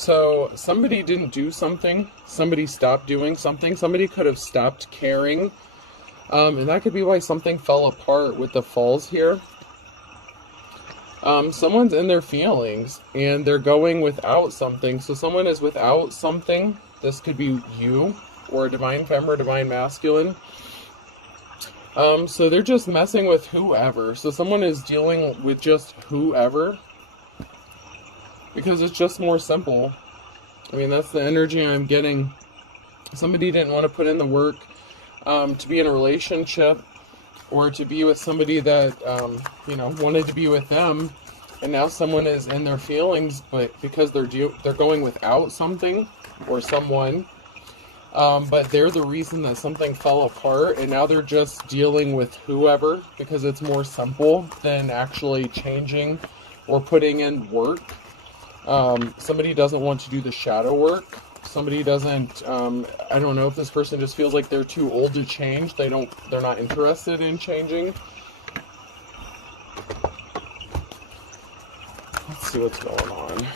So somebody didn't do something, somebody stopped doing something, somebody could have stopped caring, and that could be why something fell apart with the falls here. Someone's in their feelings and they're going without something. So someone is without something. This could be you or a divine femme or divine masculine. So they're just messing with whoever. So someone is dealing with just whoever because it's just more simple. I mean, that's the energy I'm getting. Somebody didn't want to put in the work to be in a relationship or to be with somebody that, wanted to be with them. And now someone is in their feelings, but because they're going without something or someone, but they're the reason that something fell apart, and now they're just dealing with whoever because it's more simple than actually changing or putting in work. Somebody doesn't want to do the shadow work. Somebody doesn't, I don't know if this person just feels like they're too old to change. They're not interested in changing. Let's see what's going on.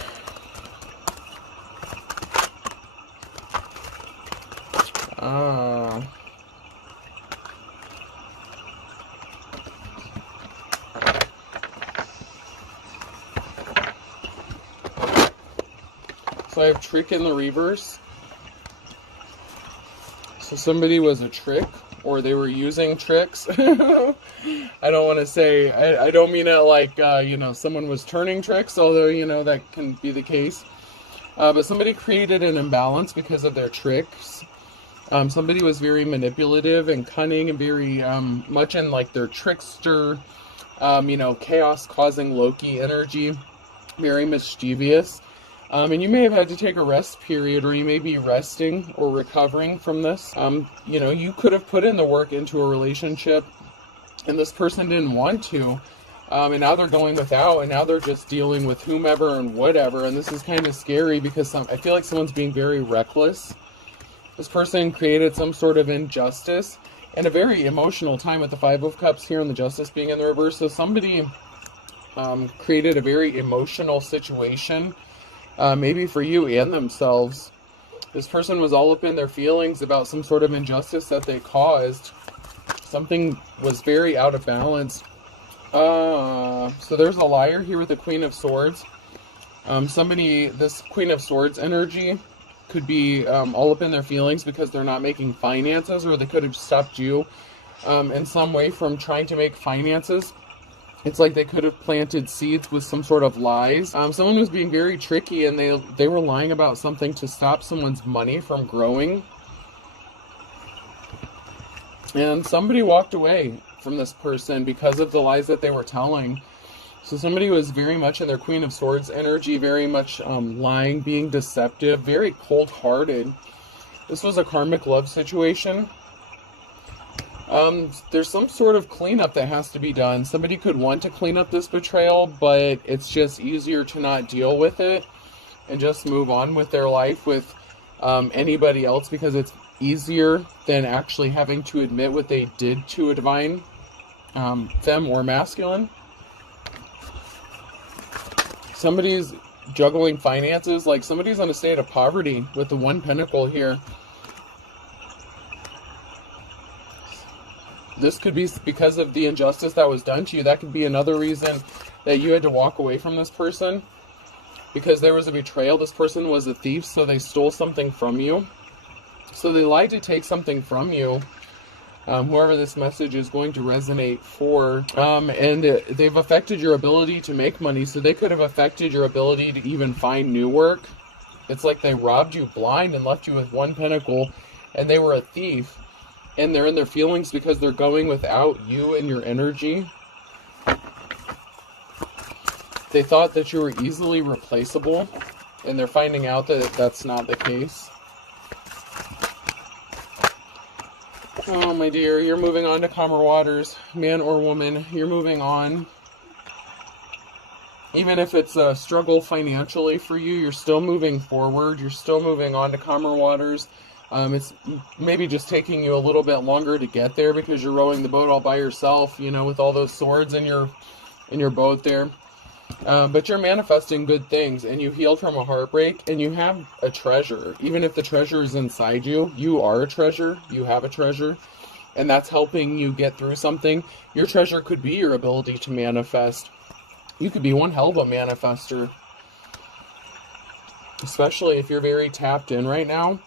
So I have trick in the reverse. So somebody was a trick, or they were using tricks. I don't want to say, I don't mean it like, someone was turning tricks, although, that can be the case. But somebody created an imbalance because of their tricks. Somebody was very manipulative and cunning and very much in like their trickster, chaos causing Loki energy, very mischievous. And you may have had to take a rest period, or you may be resting or recovering from this. You could have put in the work into a relationship and this person didn't want to. And now they're going without, and now they're just dealing with whomever and whatever. And this is kind of scary because I feel like someone's being very reckless. This person created some sort of injustice and a very emotional time with the Five of Cups here and the Justice being in the reverse. So somebody created a very emotional situation. Maybe for you and themselves. This person was all up in their feelings about some sort of injustice that they caused. Something was very out of balance. So there's a liar here with the Queen of Swords. This Queen of Swords energy could be all up in their feelings because they're not making finances, or they could have stopped you in some way from trying to make finances. It's like they could have planted seeds with some sort of lies. Someone was being very tricky, and they were lying about something to stop someone's money from growing. And somebody walked away from this person because of the lies that they were telling. So somebody was very much in their Queen of Swords energy, very much lying, being deceptive, very cold-hearted. This was a karmic love situation. There's some sort of cleanup that has to be done. Somebody could want to clean up this betrayal, but it's just easier to not deal with it and just move on with their life with anybody else, because it's easier than actually having to admit what they did to a divine femme or masculine. Somebody's juggling finances, like somebody's in a state of poverty with the One Pentacle here. This could be because of the injustice that was done to you. That could be another reason that you had to walk away from this person, because there was a betrayal. This person was a thief, so they stole something from you. So they lied to take something from you. Whoever this message is going to resonate for. And they've affected your ability to make money, so they could have affected your ability to even find new work. It's like they robbed you blind and left you with One Pentacle, and they were a thief. And they're in their feelings because they're going without you and your energy. They thought that you were easily replaceable, and they're finding out that that's not the case. Oh, my dear, you're moving on to calmer waters. Man or woman, you're moving on. Even if it's a struggle financially for you, you're still moving forward. You're still moving on to calmer waters. It's maybe just taking you a little bit longer to get there because you're rowing the boat all by yourself, with all those swords in your boat there. But you're manifesting good things, and you healed from a heartbreak, and you have a treasure. Even if the treasure is inside you, you are a treasure. You have a treasure, and that's helping you get through something. Your treasure could be your ability to manifest. You could be one hell of a manifester, especially if you're very tapped in right now.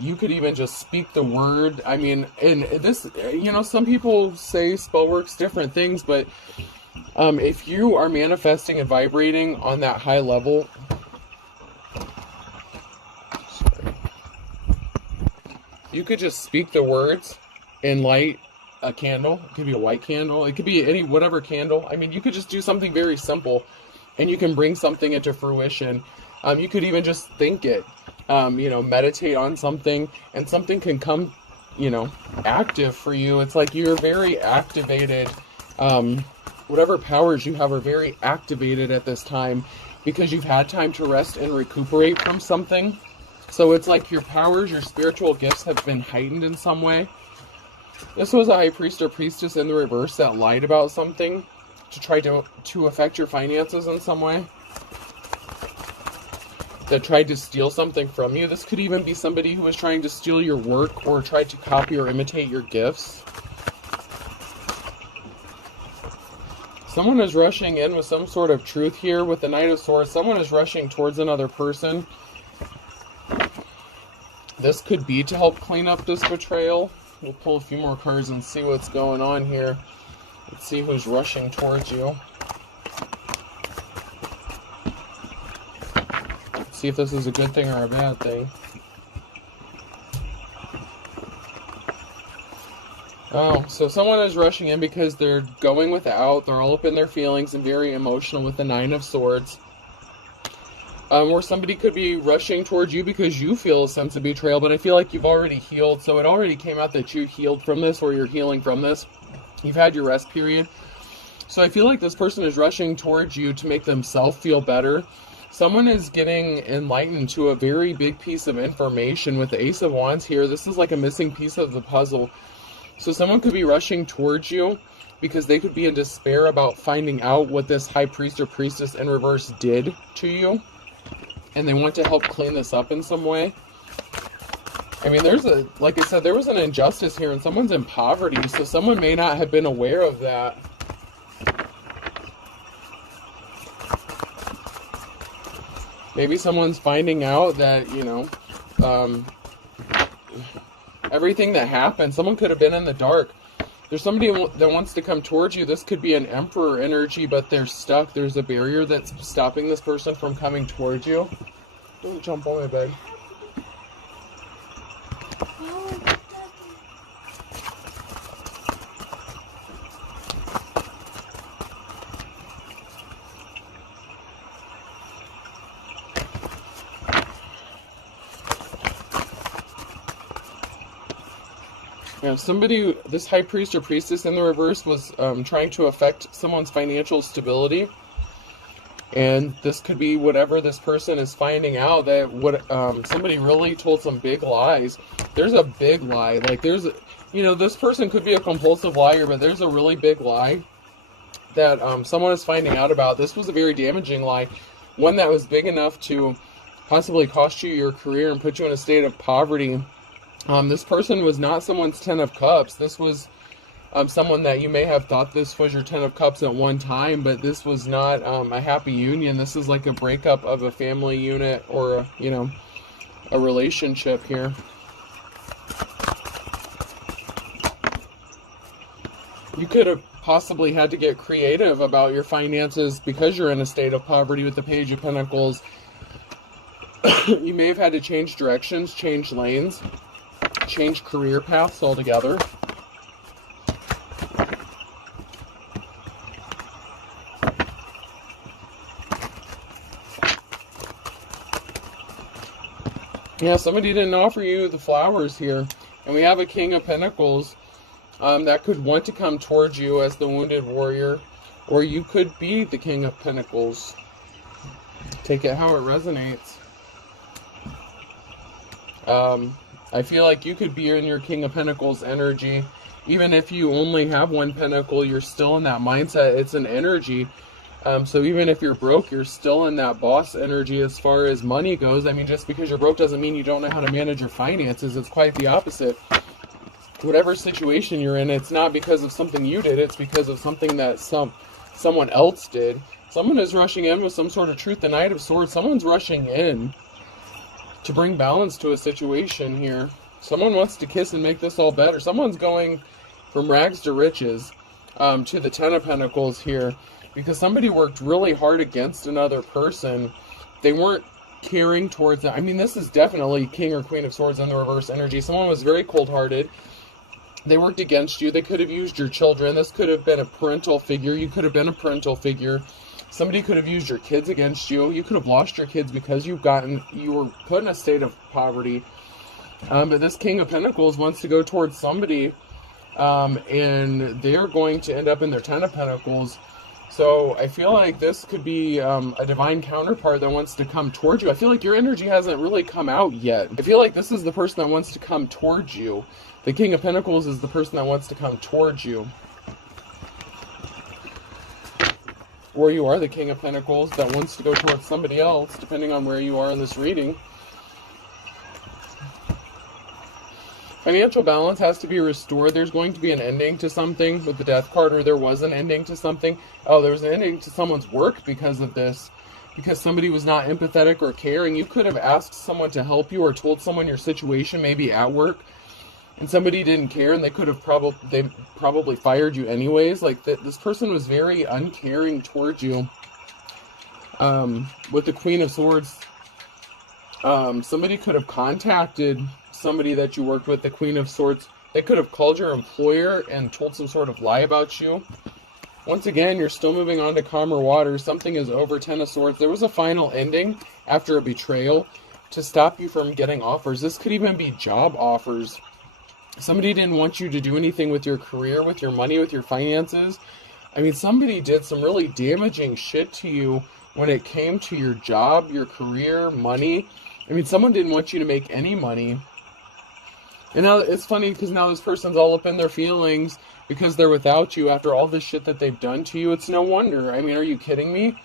You could even just speak the word. I mean, and this, some people say spell works different things, but if you are manifesting and vibrating on that high level, you could just speak the words and light a candle. It could be a white candle. It could be whatever candle. I mean, you could just do something very simple, and you can bring something into fruition. You could even just think it, meditate on something, and something can come, active for you. It's like you're very activated. Whatever powers you have are very activated at this time because you've had time to rest and recuperate from something. So it's like your powers, your spiritual gifts have been heightened in some way. This was a high priest or priestess in the reverse that lied about something to try to affect your finances in some way. That tried to steal something from you. This could even be somebody who was trying to steal your work or tried to copy or imitate your gifts. Someone is rushing in with some sort of truth here with the Knight of Swords. Someone is rushing towards another person. This could be to help clean up this betrayal. We'll pull a few more cards and see what's going on here. Let's see who's rushing towards you. Let's see if this is a good thing or a bad thing. Oh, so someone is rushing in because they're going without. They're all up in their feelings and very emotional with the Nine of Swords. Or somebody could be rushing towards you because you feel a sense of betrayal, but I feel like you've already healed. So it already came out that you healed from this, or you're healing from this. You've had your rest period. So I feel like this person is rushing towards you to make themselves feel better. Someone is getting enlightened to a very big piece of information with the Ace of Wands here. This is like a missing piece of the puzzle. So someone could be rushing towards you because they could be in despair about finding out what this high priest or priestess in reverse did to you. And they want to help clean this up in some way. I mean, like I said, there was an injustice here and someone's in poverty. So someone may not have been aware of that. Maybe someone's finding out that, everything that happened, someone could have been in the dark. There's somebody that wants to come towards you. This could be an Emperor energy, but they're stuck. There's a barrier that's stopping this person from coming towards you. Don't jump on my bed. Yeah, this high priest or priestess in the reverse was trying to affect someone's financial stability. And this could be whatever this person is finding out, that somebody really told some big lies. There's a big lie. Like this person could be a compulsive liar, but there's a really big lie that someone is finding out about. This was a very damaging lie. One that was big enough to possibly cost you your career and put you in a state of poverty. This person was not someone's Ten of Cups. This was someone that you may have thought this was your Ten of Cups at one time, but this was not a happy union. This is like a breakup of a family unit or, a relationship here. You could have possibly had to get creative about your finances because you're in a state of poverty with the Page of Pentacles. You may have had to change directions, change lanes, change career paths altogether. Yeah, somebody didn't offer you the flowers here. And we have a King of Pentacles that could want to come towards you as the wounded warrior. Or you could be the King of Pentacles. Take it how it resonates. I feel like you could be in your King of Pentacles energy. Even if you only have one pentacle, you're still in that mindset. It's an energy. So even if you're broke, you're still in that boss energy as far as money goes. I mean, just because you're broke doesn't mean you don't know how to manage your finances. It's quite the opposite. Whatever situation you're in, it's not because of something you did, it's because of something that someone else did. Someone is rushing in with some sort of truth. The Knight of Swords, someone's rushing in to bring balance to a situation here. Someone wants to kiss and make this all better. Someone's going from rags to riches, to the Ten of Pentacles here, because somebody worked really hard against another person. They weren't caring towards them. I mean, this is definitely King or Queen of Swords in the reverse energy. Someone was very cold-hearted. They worked against you. They could have used your children. This could have been a parental figure. You could have been a parental figure. Somebody could have used your kids against you. You could have lost your kids because you were put in a state of poverty. But this King of Pentacles wants to go towards somebody, and they're going to end up in their Ten of Pentacles. So I feel like this could be a divine counterpart that wants to come towards you. I feel like your energy hasn't really come out yet. I feel like this is the person that wants to come towards you. The King of Pentacles is the person that wants to come towards you. Or you are the King of Pentacles that wants to go towards somebody else, depending on where you are in this reading. Financial balance has to be restored. There's going to be an ending to something with the Death card, or there was an ending to something. Oh, there was an ending to someone's work because of this. Because somebody was not empathetic or caring. You could have asked someone to help you or told someone your situation, maybe at work, and somebody didn't care, and they could have probably fired you anyways. Like, this person was very uncaring towards you. With the Queen of Swords, somebody could have contacted somebody that you worked with, the Queen of Swords. They could have called your employer and told some sort of lie about you. Once again, you're still moving on to calmer waters. Something is over. Ten of Swords. There was a final ending after a betrayal to stop you from getting offers. This could even be job offers. Somebody didn't want you to do anything with your career, with your money, with your finances. I mean, somebody did some really damaging shit to you when it came to your job, your career, money. I mean, someone didn't want you to make any money. And now it's funny because now this person's all up in their feelings because they're without you after all this shit that they've done to you. It's no wonder. I mean, are you kidding me?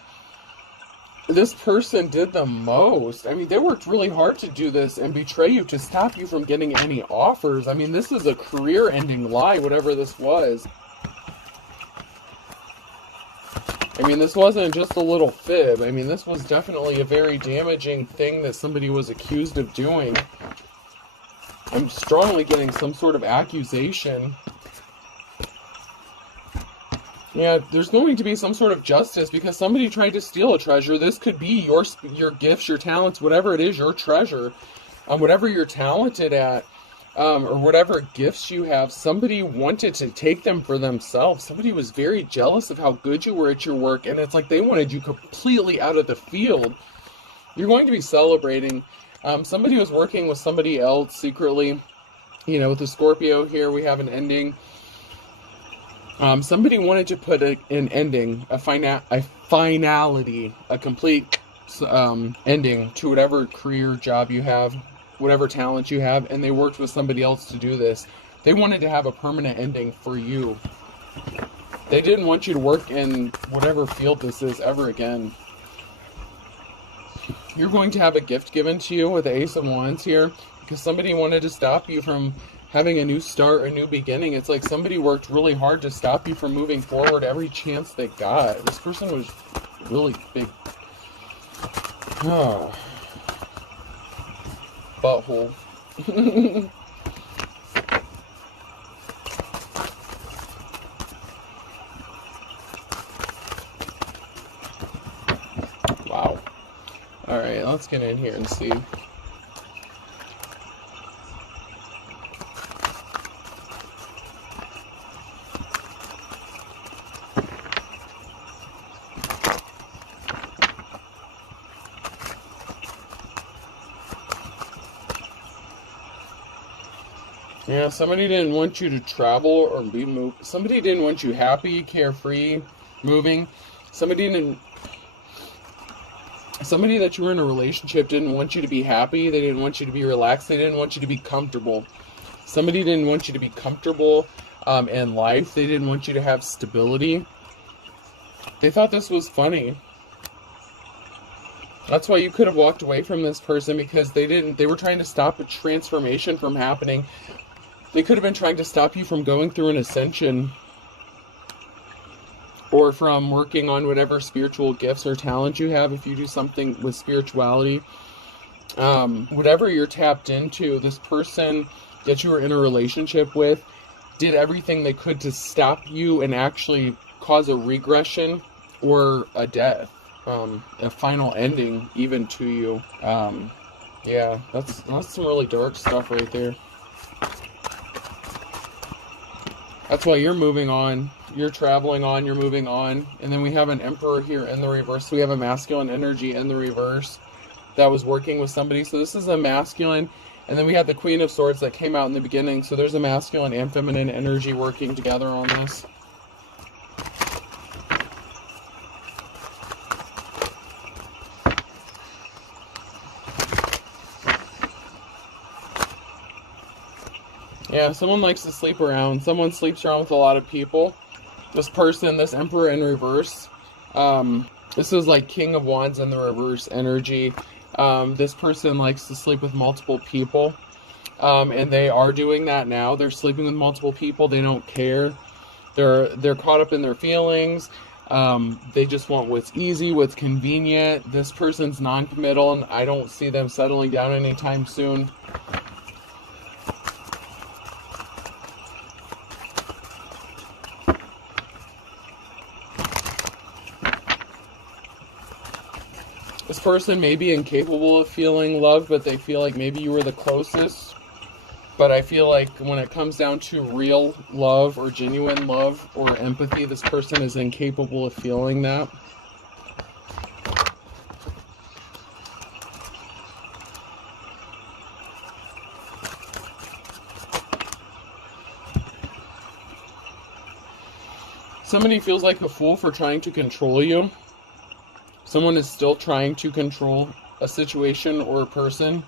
This person did the most. I mean, they worked really hard to do this and betray you to stop you from getting any offers. I mean, this is a career-ending lie, whatever this was. I mean, this wasn't just a little fib. I mean, this was definitely a very damaging thing that somebody was accused of doing. I'm strongly getting some sort of accusation. Yeah, there's going to be some sort of justice because somebody tried to steal a treasure. This could be your gifts, your talents, whatever it is, your treasure. Whatever you're talented at, or whatever gifts you have, somebody wanted to take them for themselves. Somebody was very jealous of how good you were at your work, and it's like they wanted you completely out of the field. You're going to be celebrating. Somebody was working with somebody else secretly. You know, with the Scorpio here, we have an ending. Somebody wanted to put an ending, a finality, a complete ending to whatever career job you have, whatever talent you have, and they worked with somebody else to do this. They wanted to have a permanent ending for you. They didn't want you to work in whatever field this is ever again. You're going to have a gift given to you with the Ace of Wands here because somebody wanted to stop you from having a new start, a new beginning. It's like somebody worked really hard to stop you from moving forward every chance they got. This person was really big. Oh. Butthole. Wow. Alright, let's get in here and see. Yeah, somebody didn't want you to travel or be moved. Somebody didn't want you happy, carefree, moving. Somebody that you were in a relationship didn't want you to be happy. They didn't want you to be relaxed. They didn't want you to be comfortable. Somebody didn't want you to be comfortable in life. They didn't want you to have stability. They thought this was funny. That's why you could have walked away from this person, because they were trying to stop a transformation from happening. They could have been trying to stop you from going through an ascension, or from working on whatever spiritual gifts or talents you have. If you do something with spirituality, whatever you're tapped into, this person that you were in a relationship with did everything they could to stop you and actually cause a regression or a death, a final ending even to you. Yeah, that's some really dark stuff right there. That's why you're moving on. You're traveling on, you're moving on. And then we have an Emperor here in the reverse. So we have a masculine energy in the reverse that was working with somebody. So this is a masculine. And then we have the Queen of Swords that came out in the beginning. So there's a masculine and feminine energy working together on this. Yeah, someone likes to sleep around. Someone sleeps around with a lot of people. This person, this Emperor in reverse, this is like King of Wands in the reverse energy. This person likes to sleep with multiple people, and they are doing that now. They're sleeping with multiple people. They don't care. They're caught up in their feelings. They just want what's easy, what's convenient. This person's non-committal, and I don't see them settling down anytime soon. This person may be incapable of feeling love, but they feel like maybe you were the closest. But I feel like when it comes down to real love or genuine love or empathy, this person is incapable of feeling that. Somebody feels like a fool for trying to control you. Someone is still trying to control a situation or a person.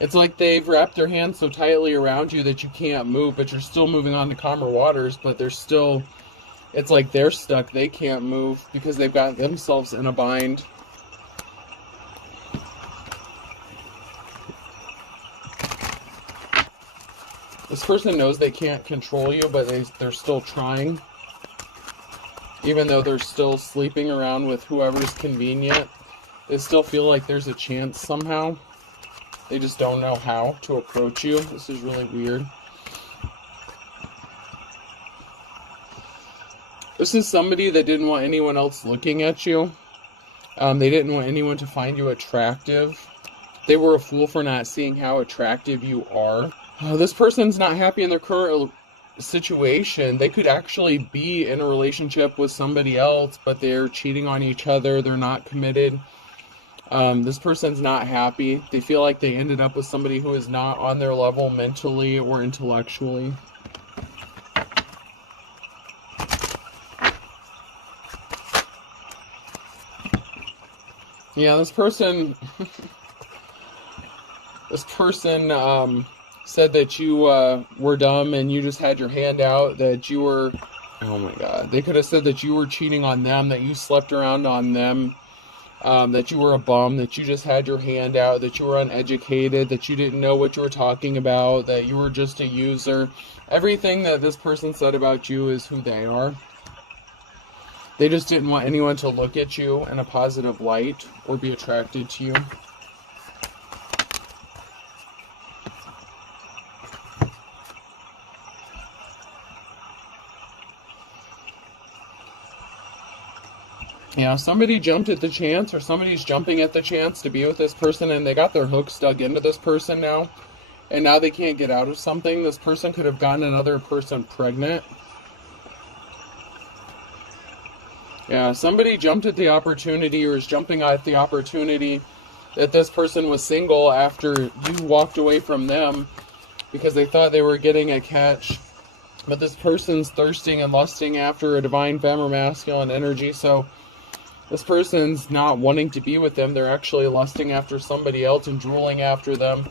It's like they've wrapped their hands so tightly around you that you can't move, but you're still moving on to calmer waters, but they're still, it's like they're stuck. They can't move because they've got themselves in a bind. This person knows they can't control you, but they're still trying. Even though they're still sleeping around with whoever's convenient, they still feel like there's a chance somehow. They just don't know how to approach you. This is really weird. This is somebody that didn't want anyone else looking at you. They didn't want anyone to find you attractive. They were a fool for not seeing how attractive you are. This person's not happy in their current situation. They could actually be in a relationship with somebody else, but they're cheating on each other. They're not committed. This person's not happy. They feel like they ended up with somebody who is not on their level mentally or intellectually. Yeah, this person said that you were dumb and you just had your hand out, that you were, oh my god, they could have said that you were cheating on them, that you slept around on them, that you were a bum, that you just had your hand out, that you were uneducated, that you didn't know what you were talking about, that you were just a user. Everything that this person said about you is who they are. They just didn't want anyone to look at you in a positive light or be attracted to you. Yeah, somebody jumped at the chance, or somebody's jumping at the chance to be with this person, and they got their hooks dug into this person now, and now they can't get out of something. This person could have gotten another person pregnant. Yeah, somebody jumped at the opportunity, or is jumping at the opportunity that this person was single after you walked away from them because they thought they were getting a catch. But this person's thirsting and lusting after a divine femme or masculine energy, so this person's not wanting to be with them. They're actually lusting after somebody else and drooling after them.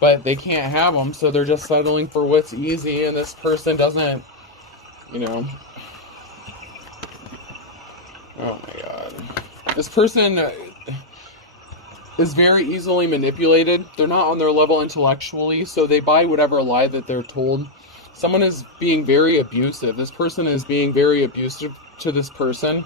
But they can't have them, so they're just settling for what's easy. And this person doesn't, Oh my god. This person is very easily manipulated. They're not on their level intellectually, so they buy whatever lie that they're told. Someone is being very abusive. This person is being very abusive to this person.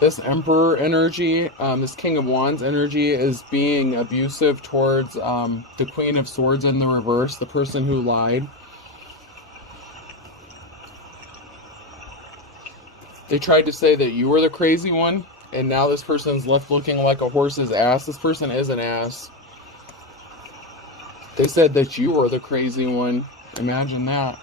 This Emperor energy, this King of Wands energy is being abusive towards the Queen of Swords in the reverse, the person who lied. They tried to say that you were the crazy one, and now this person's left looking like a horse's ass. This person is an ass. They said that you were the crazy one. Imagine that.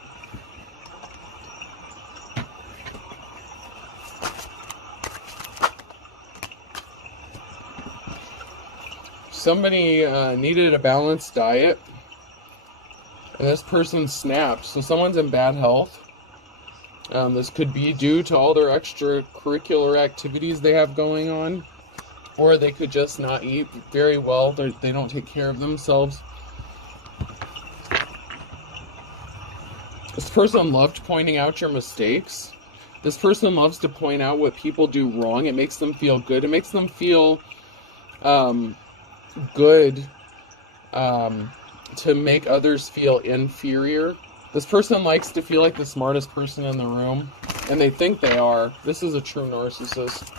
Somebody needed a balanced diet, and this person snapped. So someone's in bad health. This could be due to all their extracurricular activities they have going on, or they could just not eat very well. They don't take care of themselves. This person loved pointing out your mistakes. This person loves to point out what people do wrong. It makes them feel good. It makes them feel good to make others feel inferior. This person likes to feel like the smartest person in the room, and they think they are. This is a true narcissist.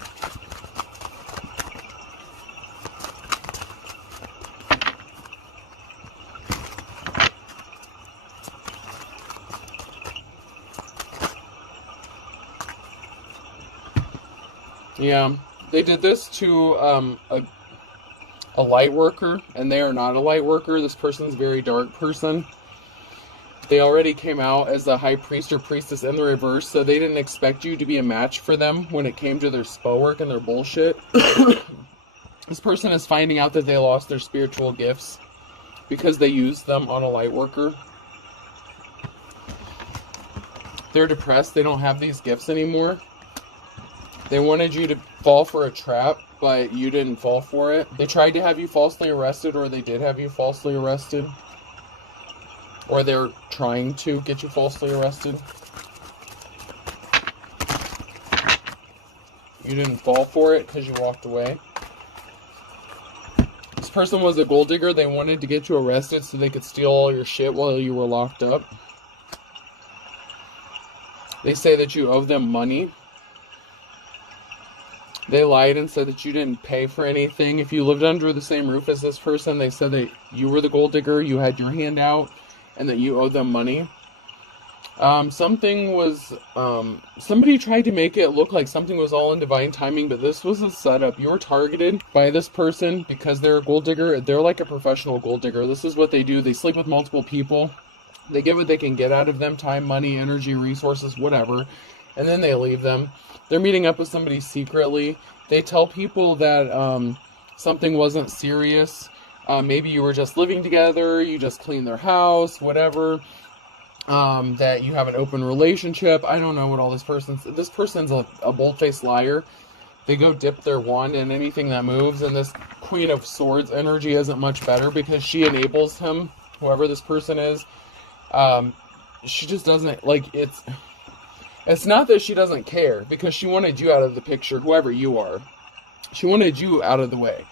Yeah, they did this to a light worker, and they are not a light worker. This person's a very dark person. They already came out as a high priest or priestess in the reverse, so they didn't expect you to be a match for them when it came to their spell work and their bullshit. This person is finding out that they lost their spiritual gifts because they used them on a light worker. They're depressed. They don't have these gifts anymore. They wanted you to fall for a trap, but you didn't fall for it. They tried to have you falsely arrested, or they did have you falsely arrested. Or they're trying to get you falsely arrested. You didn't fall for it because you walked away. This person was a gold digger. They wanted to get you arrested so they could steal all your shit while you were locked up. They say that you owe them money. They lied and said that you didn't pay for anything. If you lived under the same roof as this person, they said that you were the gold digger, you had your hand out, and that you owed them money. Somebody tried to make it look like something was all in divine timing, but this was a setup. You were targeted by this person because they're a gold digger. They're like a professional gold digger. This is what they do. They sleep with multiple people. They get what they can get out of them: time, money, energy, resources, whatever. And then they leave them. They're meeting up with somebody secretly. They tell people that something wasn't serious. Maybe you were just living together, you just cleaned their house, whatever. That you have an open relationship. I don't know what all this person's a bold-faced liar. They go dip their wand in anything that moves, and this Queen of Swords energy isn't much better because she enables him, whoever this person is. She just doesn't, like, it's not that she doesn't care, because she wanted you out of the picture, whoever you are. She wanted you out of the way.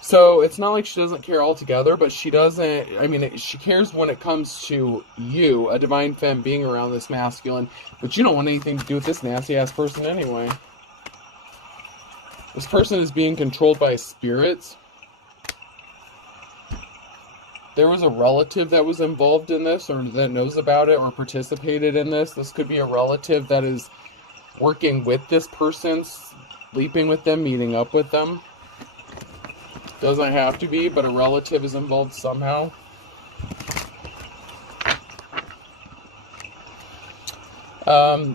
So it's not like she doesn't care altogether, but she doesn't, she cares when it comes to you, a divine femme, being around this masculine, but you don't want anything to do with this nasty-ass person anyway. This person is being controlled by spirits. There was a relative that was involved in this, or that knows about it, or participated in this. This could be a relative that is working with this person, sleeping with them, meeting up with them. Doesn't have to be, but a relative is involved somehow.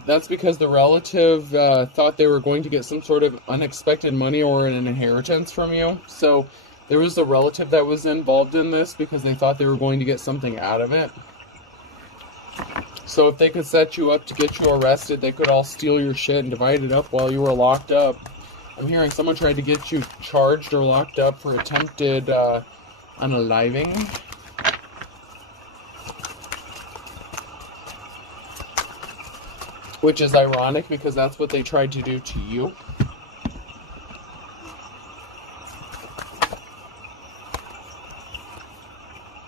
That's because the relative thought they were going to get some sort of unexpected money or an inheritance from you. So there was a relative that was involved in this because they thought they were going to get something out of it. So if they could set you up to get you arrested, they could all steal your shit and divide it up while you were locked up. I'm hearing someone tried to get you charged or locked up for attempted unaliving. which is ironic because that's what they tried to do to you.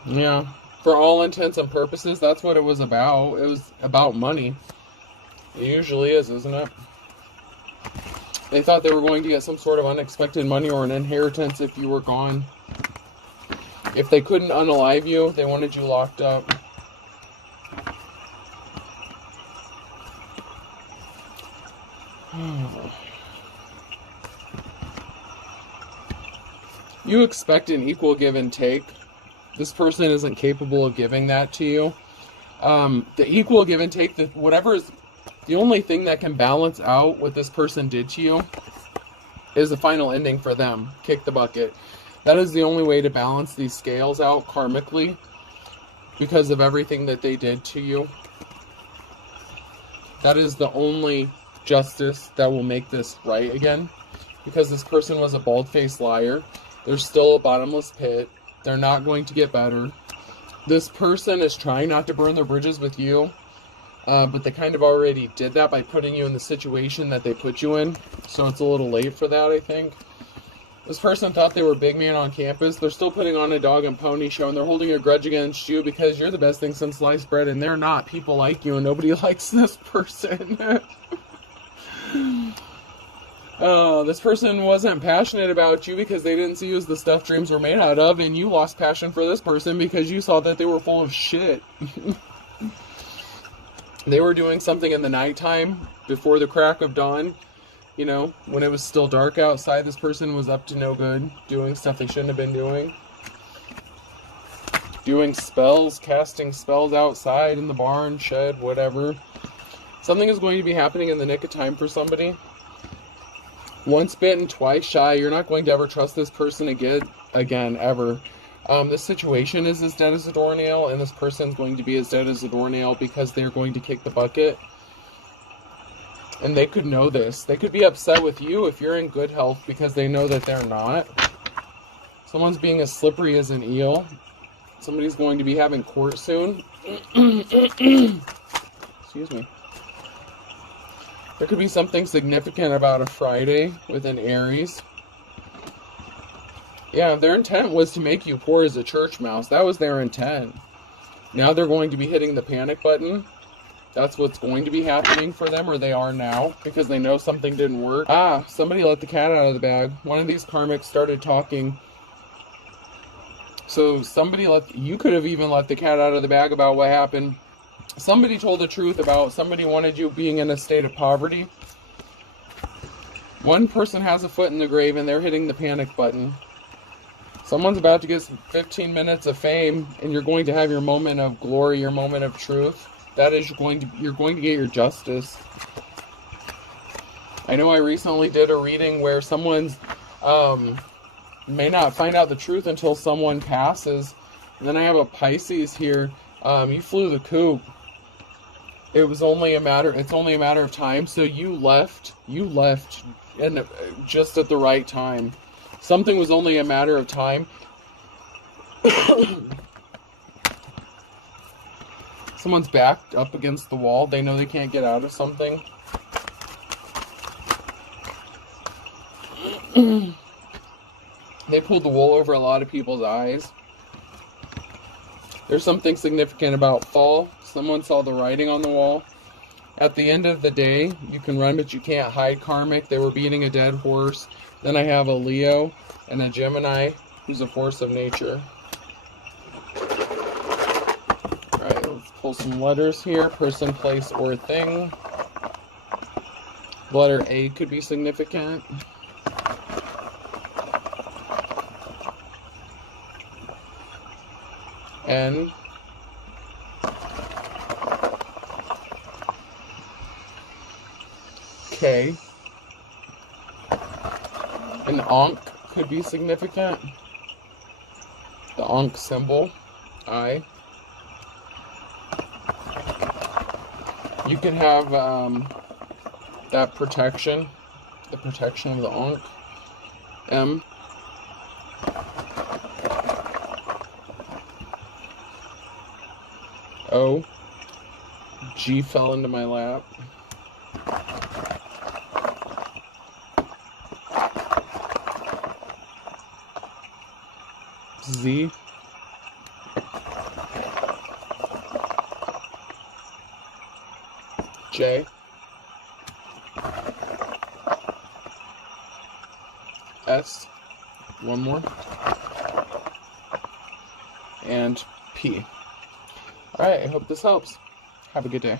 Yeah, for all intents and purposes, that's what it was about. It was about money. It usually is, isn't it? They thought they were going to get some sort of unexpected money or an inheritance if you were gone. If they couldn't unalive you, they wanted you locked up. You expect an equal give and take. This person isn't capable of giving that to you. The equal give and take, whatever is the only thing that can balance out what this person did to you is the final ending for them. Kick the bucket. That is the only way to balance these scales out karmically because of everything that they did to you. That is the only justice that will make this right again, because this person was a bald-faced liar. They're still a bottomless pit. They're not going to get better. This person is trying not to burn their bridges with you, but they kind of already did that by putting you in the situation that they put you in, so it's a little late for that, I think. This person thought they were big man on campus. They're still putting on a dog and pony show, and they're holding a grudge against you because you're the best thing since sliced bread, and they're not. People like you, and nobody likes this person. This person wasn't passionate about you because they didn't see you as the stuff dreams were made out of, and you lost passion for this person because you saw that they were full of shit. They were doing something in the nighttime before the crack of dawn. You know, when it was still dark outside, this person was up to no good, doing stuff they shouldn't have been doing. Doing spells, casting spells outside in the barn, shed, whatever. Something is going to be happening in the nick of time for somebody. Once bitten, twice shy. You're not going to ever trust this person again, ever. This situation is as dead as a doornail, and this person's going to be as dead as a doornail because they're going to kick the bucket. And they could know this. They could be upset with you if you're in good health because they know that they're not. Someone's being as slippery as an eel. Somebody's going to be having court soon. Excuse me. There could be something significant about a Friday with an Aries. Yeah, their intent was to make you poor as a church mouse. That was their intent. Now they're going to be hitting the panic button. That's what's going to be happening for them, or they are now, because they know something didn't work. Somebody let the cat out of the bag. One of these karmics started talking. So you could have even let the cat out of the bag about what happened. Somebody told the truth about somebody wanted you being in a state of poverty. One person has a foot in the grave and they're hitting the panic button. Someone's about to get some 15 minutes of fame, and you're going to have your moment of glory, your moment of truth. That is, you're going to get your justice. I know I recently did a reading where someone's may not find out the truth until someone passes. And then I have a Pisces here. You flew the coop. It's only a matter of time. So you left and just at the right time. Something was only a matter of time. Someone's backed up against the wall. They know they can't get out of something. They pulled the wool over a lot of people's eyes. There's something significant about fall. Someone saw the writing on the wall. At the end of the day, you can run, but you can't hide, karmic. They were beating a dead horse. Then I have a Leo and a Gemini, who's a force of nature. Alright, let's pull some letters here. Person, place, or thing. The letter A could be significant. N. K. An Ankh could be significant. The Ankh symbol. I. You can have that protection. The protection of the Ankh. M. O. G fell into my lap. Z, J, S, one more, and P. Alright, I hope this helps. Have a good day.